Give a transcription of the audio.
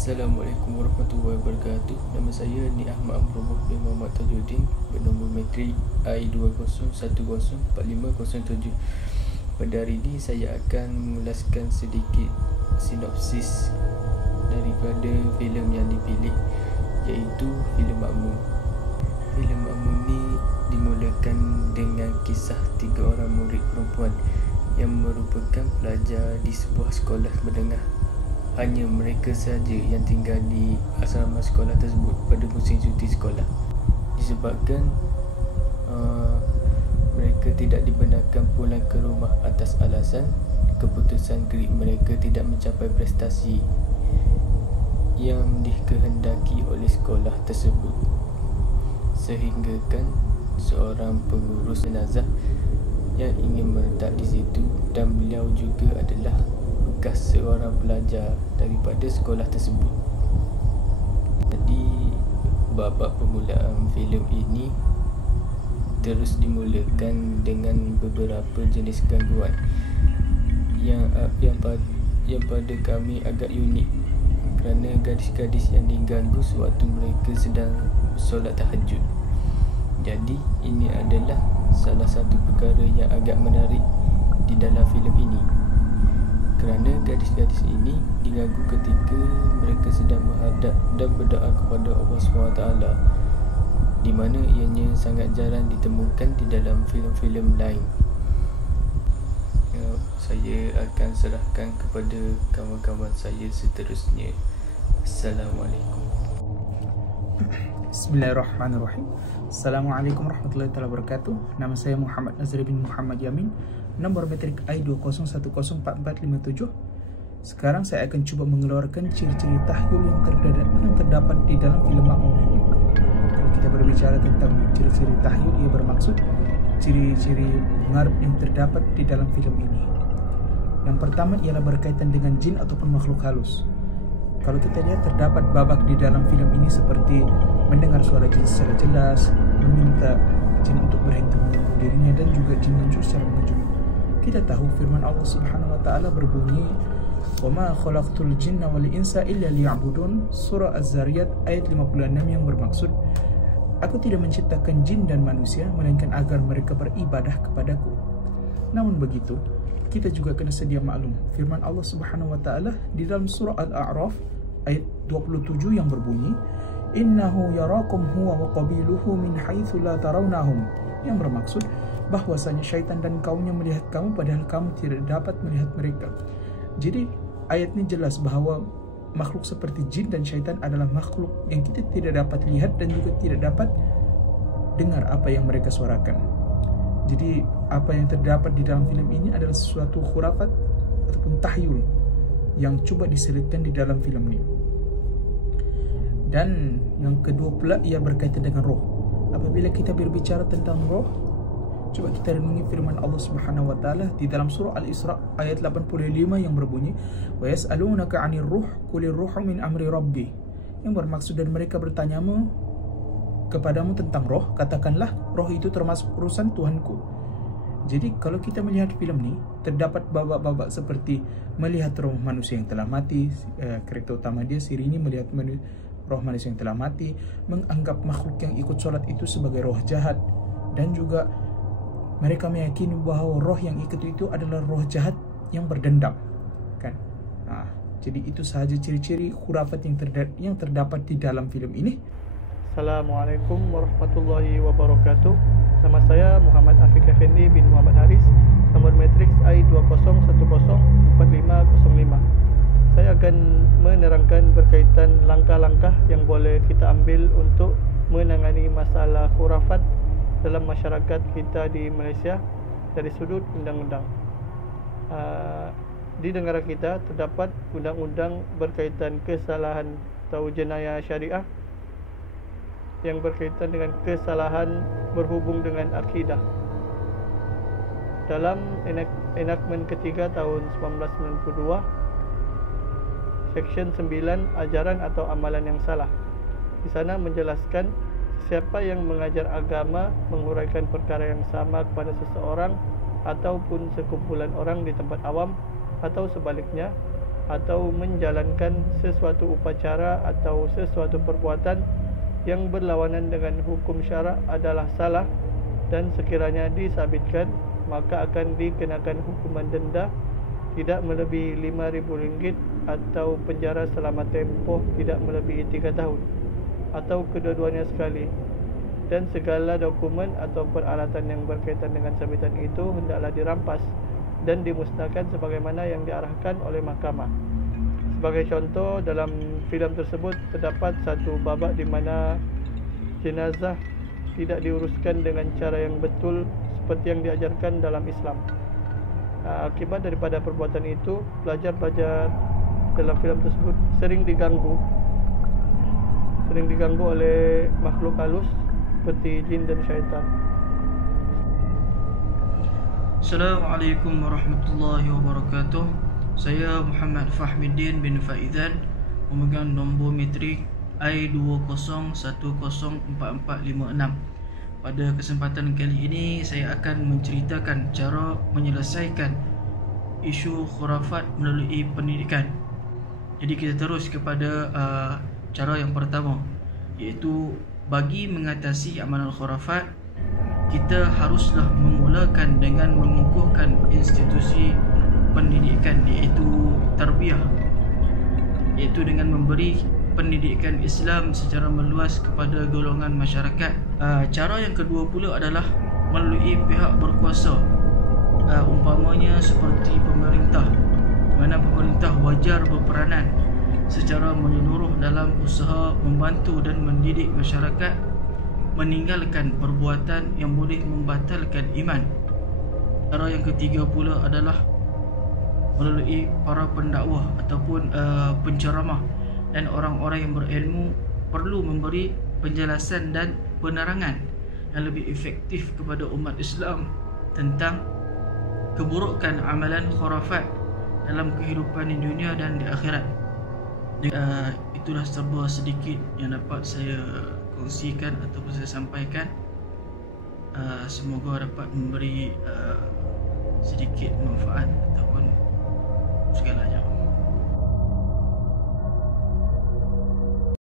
Assalamualaikum warahmatullahi wabarakatuh. Nama saya Ni Ahmad Amroboh bin Muhammad Tajuddin, bernombor matrik I20104507. Pada hari ini saya akan mengulaskan sedikit sinopsis daripada filem yang dipilih, iaitu filem Makmum. Filem Makmum ni dimulakan dengan kisah 3 orang murid perempuan yang merupakan pelajar di sebuah sekolah menengah. Hanya mereka saja yang tinggal di asrama sekolah tersebut pada musim cuti sekolah. Disebabkan mereka tidak dibenarkan pulang ke rumah atas alasan keputusan grade mereka tidak mencapai prestasi yang dikehendaki oleh sekolah tersebut. Sehingga kan seorang pengurus jenazah yang ingin meletak di situ, dan beliau juga adalah bekas seorang pelajar daripada sekolah tersebut. Jadi babak permulaan filem ini terus dimulakan dengan beberapa jenis gangguan yang pada kami agak unik, kerana gadis-gadis yang diganggu sewaktu mereka sedang solat tahajud. Jadi ini adalah salah satu perkara yang agak menarik di dalam filem ini, kerana gadis-gadis ini diganggu ketika mereka sedang menghadap dan berdoa kepada Allah SWT, di mana ianya sangat jarang ditemukan di dalam filem-filem lain. Saya akan serahkan kepada kawan-kawan saya seterusnya. Assalamualaikum. Bismillahirrahmanirrahim. Assalamualaikum warahmatullahi wabarakatuh. Nama saya Muhammad Nazri bin Muhammad Yamin, nombor matrik I20104457. Sekarang saya akan cuba mengeluarkan ciri-ciri tahyul yang terdapat di dalam filem Makmum ini. Kalau kita berbicara tentang ciri-ciri tahyul, ia bermaksud ciri-ciri pengaruh yang terdapat di dalam filem ini. Yang pertama ialah berkaitan dengan jin ataupun makhluk halus. Kalau kita lihat, terdapat babak di dalam filem ini seperti mendengar suara jin secara jelas, meminta jin untuk berhenti mengganggu dirinya, dan juga jin muncul secara mengejut. Kita tahu firman Allah Subhanahu wa taala berbunyi, "Wa ma khalaqtul jinna wal insa illa liya'budun." Surah Az-Zariyat ayat 56, yang bermaksud, "Aku tidak menciptakan jin dan manusia melainkan agar mereka beribadah kepadaku." Namun begitu, kita juga kena sedia maklum firman Allah Subhanahu wa taala di dalam surah Al-A'raf ayat 27 yang berbunyi, "Innahu yarakum huwa wa qabiluhu min haitsu la tarawnahum." Yang bermaksud bahwasanya syaitan dan kaumnya melihat kamu padahal kamu tidak dapat melihat mereka. Jadi ayat ini jelas bahwa makhluk seperti jin dan syaitan adalah makhluk yang kita tidak dapat lihat dan juga tidak dapat dengar apa yang mereka suarakan. Jadi apa yang terdapat di dalam filem ini adalah sesuatu khurafat ataupun tahyul yang coba diselipkan di dalam filem ini. Dan yang kedua pula, ia berkaitan dengan roh. Apabila kita berbicara tentang roh, coba kita renungi firman Allah Subhanahu wa taala di dalam surah Al-Isra ayat 85 yang berbunyi, "Wa yas'alunaka 'anir ruh qulir ruhu min amri rabbi." Yang bermaksud, dan mereka bertanyamu kepadamu tentang roh, katakanlah roh itu termasuk urusan Tuhanku. Jadi kalau kita melihat filem ini, terdapat babak-babak seperti melihat roh manusia yang telah mati. Karakter utama dia, Siri, ini melihat roh manusia yang telah mati, menganggap makhluk yang ikut sholat itu sebagai roh jahat, dan juga mereka meyakini bahwa roh yang ikut itu adalah roh jahat yang berdendam, kan? Jadi itu sahaja ciri-ciri khurafat yang terdapat di dalam filem ini. Assalamualaikum warahmatullahi wabarakatuh. Nama saya Muhammad Afiq Effendi bin Muhammad Haris, nomor matrik I20104505. Saya akan menerangkan berkaitan langkah-langkah yang boleh kita ambil untuk menangani masalah khurafat dalam masyarakat kita di Malaysia dari sudut undang-undang. Di negara kita terdapat undang-undang berkaitan kesalahan atau jenayah syariah yang berkaitan dengan kesalahan berhubung dengan akidah. Dalam enakmen ketiga tahun 1992, Seksyen 9, ajaran atau amalan yang salah. Di sana menjelaskan siapa yang mengajar agama, menguraikan perkara yang sama kepada seseorang ataupun sekumpulan orang di tempat awam, atau sebaliknya, atau menjalankan sesuatu upacara atau sesuatu perbuatan yang berlawanan dengan hukum syarak adalah salah dan sekiranya disabitkan maka akan dikenakan hukuman denda tidak melebihi RM5.000 atau penjara selama tempoh tidak melebihi 3 tahun atau kedua-duanya sekali, dan segala dokumen atau peralatan yang berkaitan dengan sabitan itu hendaklah dirampas dan dimusnahkan sebagaimana yang diarahkan oleh mahkamah. Sebagai contoh, dalam filem tersebut terdapat satu babak di mana jenazah tidak diuruskan dengan cara yang betul seperti yang diajarkan dalam Islam. Akibat daripada perbuatan itu, pelajar-pelajar dalam filem tersebut sering diganggu oleh makhluk halus seperti jin dan syaitan. Assalamualaikum warahmatullahi wabarakatuh. Saya Muhammad Fahmiddin bin Faizan, memegang nombor metrik I20104456. Pada kesempatan kali ini saya akan menceritakan cara menyelesaikan isu khurafat melalui pendidikan. Jadi kita terus kepada cara yang pertama, iaitu bagi mengatasi amalan khurafat, kita haruslah memulakan dengan mengukuhkan institusi pendidikan, iaitu tarbiyah, iaitu dengan memberi pendidikan Islam secara meluas kepada golongan masyarakat. Cara yang kedua pula adalah melalui pihak berkuasa, umpamanya seperti pemerintah, mana pemerintah wajar berperanan secara menyeluruh dalam usaha membantu dan mendidik masyarakat meninggalkan perbuatan yang boleh membatalkan iman. Cara yang ketiga pula adalah melalui para pendakwah ataupun penceramah dan orang-orang yang berilmu perlu memberi penjelasan dan penerangan yang lebih efektif kepada umat Islam tentang keburukan amalan khurafat dalam kehidupan di dunia dan di akhirat. Itulah serba sedikit yang dapat saya kongsikan ataupun saya sampaikan. Semoga dapat memberi sedikit manfaat ataupun